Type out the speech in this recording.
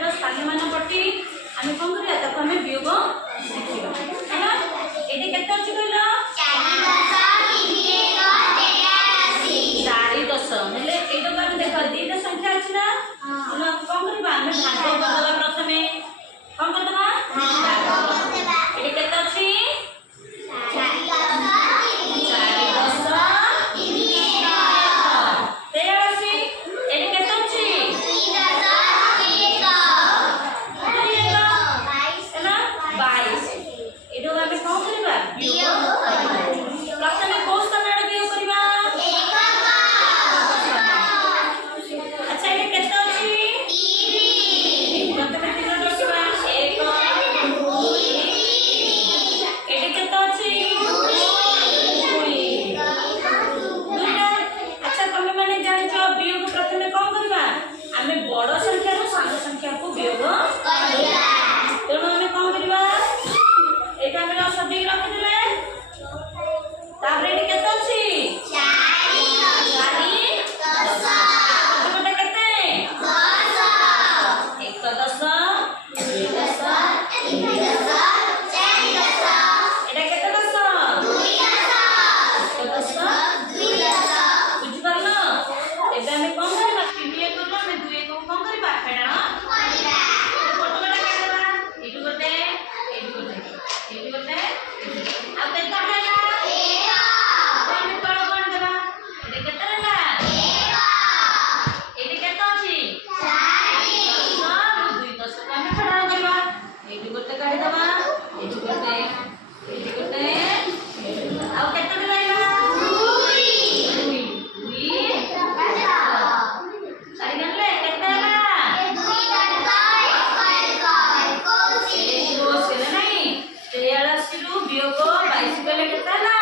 तो स्थानीय मान पट्टी आम कौन करिया ताको आम वियोग लिखिबा हैना। एटी केते अछि कहलो 4 हेले एटा बार देखो दीटा संख्या अछि ना हम कौन करबा आम भाग करबा प्रथमे कौन करबा एटी केते अछि 22 22 के लिए कितना